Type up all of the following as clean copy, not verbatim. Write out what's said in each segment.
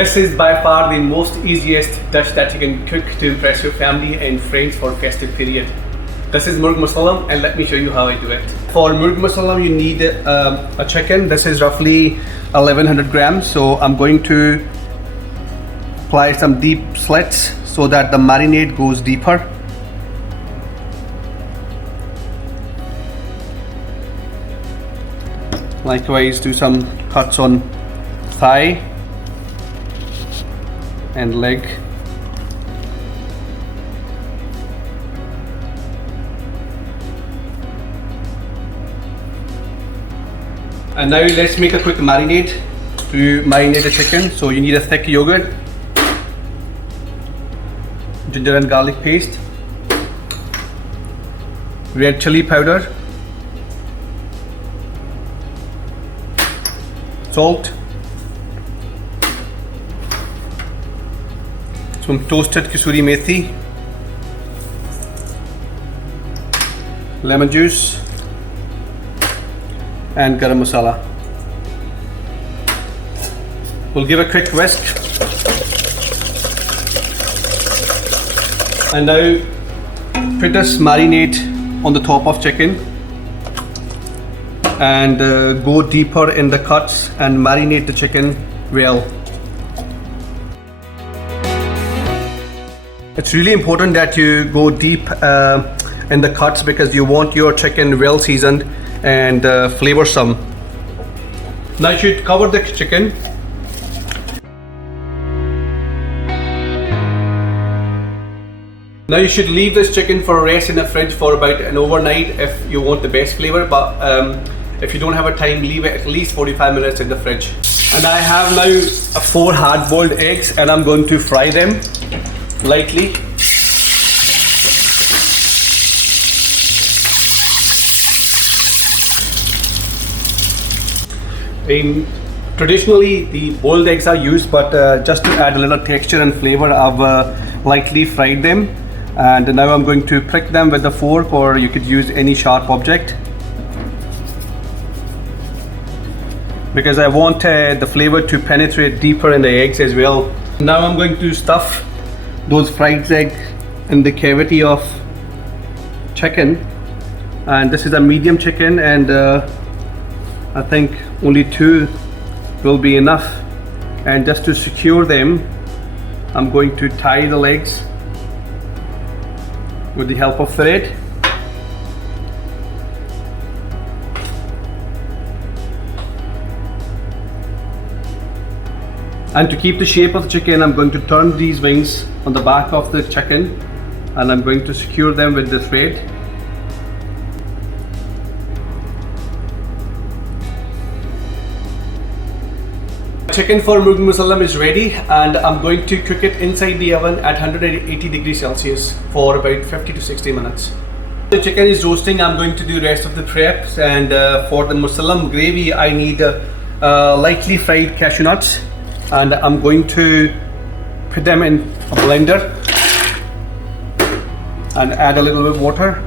This is by far the most easiest dish that you can cook to impress your family and friends for festive period. This is Murg Musallam, and let me show you how I do it. For Murg Musallam you need a chicken. This is roughly 1100 grams. So I'm going to apply some deep slits so that the marinade goes deeper. Likewise, do some cuts on thigh and leg. And now let's make a quick marinade to marinate the chicken. So you need a thick yogurt, ginger and garlic paste, red chilli powder, salt, some toasted kasuri methi, lemon juice, and garam masala. We'll give a quick whisk. And now put this marinade on the top of chicken and go deeper in the cuts and marinate the chicken well. It's really important that you go deep in the cuts because you want your chicken well seasoned and flavoursome. Now you should cover the chicken. Now you should leave this chicken for a rest in the fridge for about an overnight if you want the best flavour, but if you don't have a time, leave it at least 45 minutes in the fridge. And I have now 4 hard-boiled eggs and I'm going to fry them lightly. Traditionally the boiled eggs are used, but just to add a little texture and flavour, I've lightly fried them. And now I'm going to prick them with a fork, or you could use any sharp object, because I want the flavour to penetrate deeper in the eggs as well. Now I'm going to stuff those fried eggs in the cavity of chicken, and this is a medium chicken, and I think only 2 will be enough. And just to secure them, I'm going to tie the legs with the help of thread. And to keep the shape of the chicken, I'm going to turn these wings on the back of the chicken and I'm going to secure them with the thread. Chicken for Murg Musallam is ready, and I'm going to cook it inside the oven at 180 degrees Celsius for about 50 to 60 minutes. The chicken is roasting. I'm going to do the rest of the preps, and for the musallam gravy I need lightly fried cashew nuts, and I'm going to put them in a blender and add a little bit of water.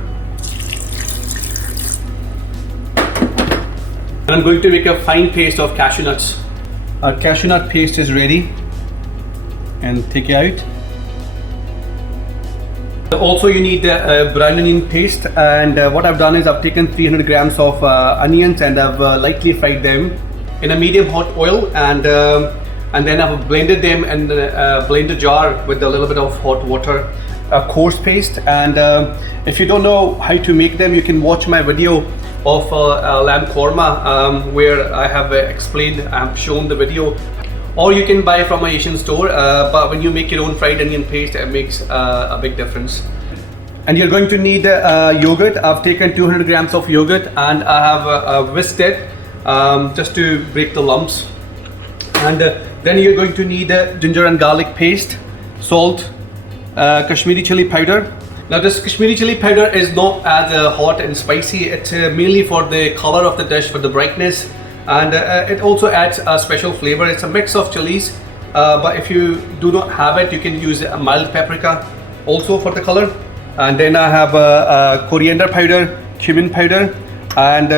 And I'm going to make a fine paste of cashew nuts. Our cashew nut paste is ready, and take it out. Also you need brown onion paste, and what I've done is I've taken 300 grams of onions and I've lightly fried them in a medium hot oil, and then I've blended them in a blender jar with a little bit of hot water, a coarse paste. And if you don't know how to make them, you can watch my video of lamb korma where I have explained, I've shown the video, or you can buy from a Asian store, but when you make your own fried onion paste, it makes a big difference. And you're going to need yogurt. I've taken 200 grams of yogurt and I have whisked it just to break the lumps. And then you're going to need ginger and garlic paste, salt, Kashmiri chili powder. Now this Kashmiri chili powder is not as hot and spicy. It's mainly for the color of the dish, for the brightness, and it also adds a special flavor. It's a mix of chilies, but if you do not have it, you can use a mild paprika also for the color. And then I have coriander powder, cumin powder, and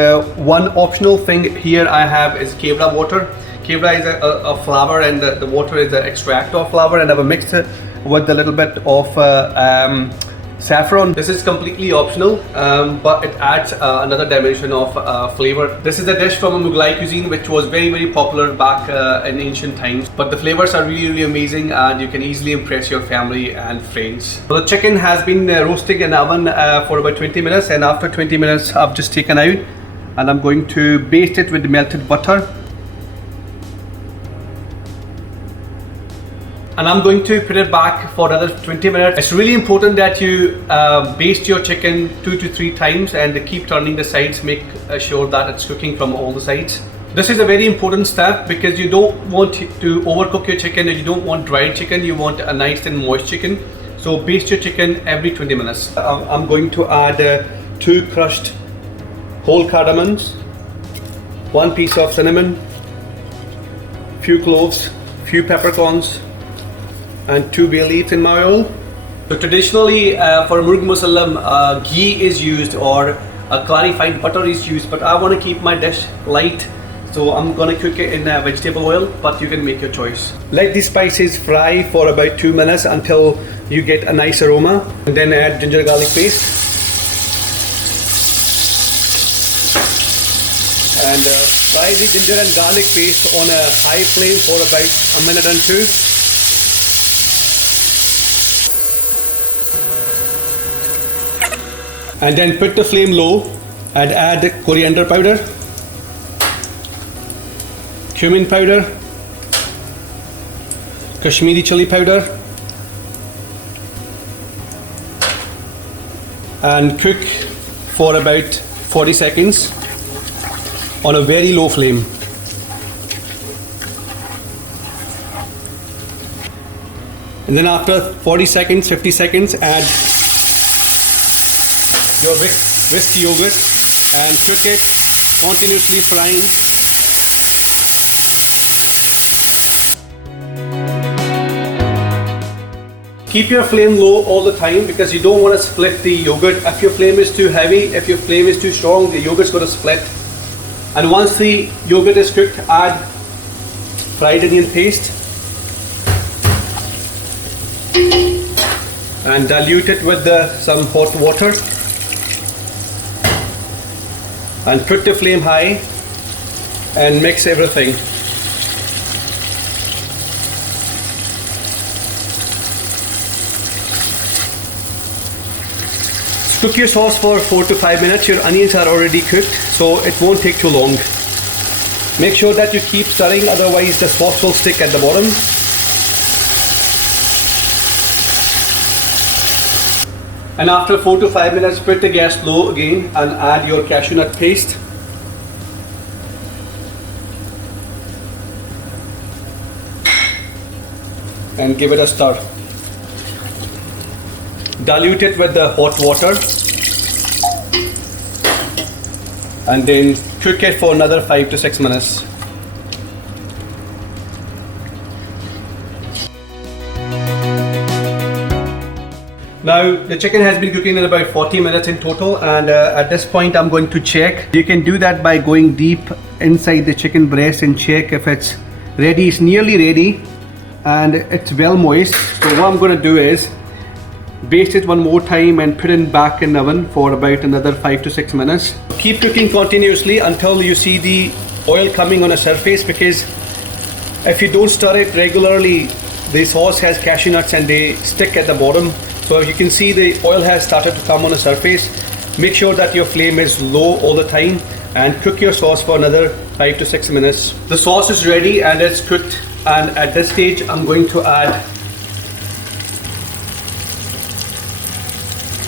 one optional thing here I have is kevra water. kevra is a flour, and the water is the extract of flour, and I've mixed it with a little bit of saffron. This is completely optional, but it adds another dimension of flavor. This is a dish from a Mughal cuisine which was very popular back in ancient times, but the flavors are really amazing, and you can easily impress your family and friends. So the chicken has been roasting in the oven for about 20 minutes, and after 20 minutes I've just taken out, and I'm going to baste it with melted butter. And I'm going to put it back for another 20 minutes. It's really important that you baste your chicken 2 to 3 times and keep turning the sides, make sure that it's cooking from all the sides. This is a very important step because you don't want to overcook your chicken, and you don't want dried chicken, you want a nice and moist chicken. So baste your chicken every 20 minutes. I'm going to add 2 crushed whole cardamoms, 1 piece of cinnamon, few cloves, few peppercorns, and 2 bay leaves in my oil. So traditionally for Murg Musallam, ghee is used, or a clarified butter is used, but I want to keep my dish light, so I'm going to cook it in vegetable oil, but you can make your choice. Let the spices fry for about 2 minutes until you get a nice aroma, and then add ginger garlic paste. And fry the ginger and garlic paste on a high flame for about a minute and 2. And then put the flame low and add coriander powder, cumin powder, Kashmiri chilli powder, and cook for about 40 seconds on a very low flame. And then after 40 seconds, 50 seconds, add your whisked yogurt and cook it, continuously frying. Keep your flame low all the time because you don't want to split the yogurt. If your flame is too heavy, if your flame is too strong, the yogurt's going to split. And once the yogurt is cooked, add fried onion paste and dilute it with some hot water. And put the flame high and mix everything. Cook your sauce for 4 to 5 minutes. Your onions are already cooked, so it won't take too long. Make sure that you keep stirring, otherwise the sauce will stick at the bottom. And after 4 to 5 minutes, put the gas low again and add your cashew nut paste. And give it a stir. Dilute it with the hot water. And then cook it for another 5 to 6 minutes. Now the chicken has been cooking in about 40 minutes in total, and at this point I'm going to check. You can do that by going deep inside the chicken breast and check if it's ready. It's nearly ready and it's well moist. So what I'm going to do is baste it one more time and put it back in the oven for about another 5 to 6 minutes. Keep cooking continuously until you see the oil coming on a surface, because if you don't stir it regularly, the sauce has cashew nuts and they stick at the bottom. So you can see the oil has started to come on the surface. Make sure that your flame is low all the time and cook your sauce for another 5 to 6 minutes. The sauce is ready and it's cooked, and at this stage I'm going to add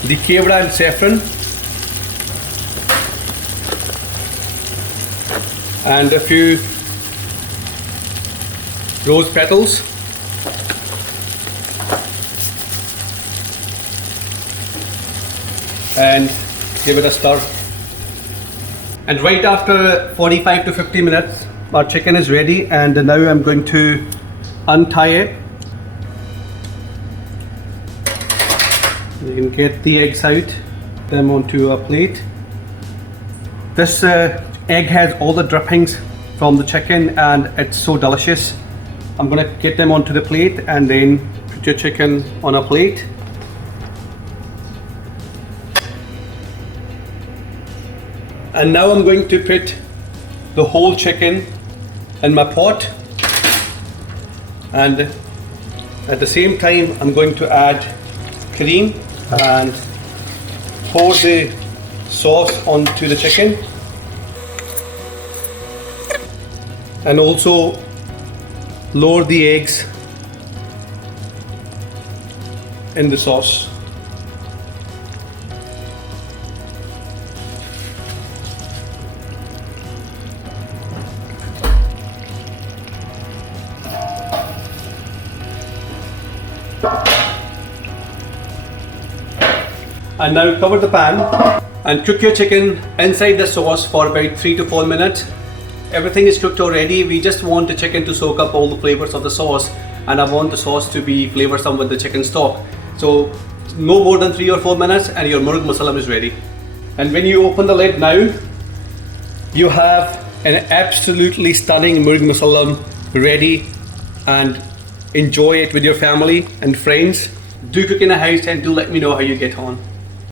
the kevra and saffron and a few rose petals. And give it a stir. And right after 45 to 50 minutes, our chicken is ready, and now I'm going to untie it. You can get the eggs out, them onto a plate. This egg has all the drippings from the chicken, and it's so delicious. I'm gonna get them onto the plate and then put your chicken on a plate. And now I'm going to put the whole chicken in my pot, and at the same time I'm going to add cream and pour the sauce onto the chicken, and also lower the eggs in the sauce. And now cover the pan and cook your chicken inside the sauce for about 3 to 4 minutes. Everything is cooked already. We just want the chicken to soak up all the flavors of the sauce, and I want the sauce to be flavorsome with the chicken stock. So no more than 3 or 4 minutes and your Murg Musallam is ready. And when you open the lid now, you have an absolutely stunning Murg Musallam ready, and enjoy it with your family and friends. Do cook in a house and do let me know how you get on.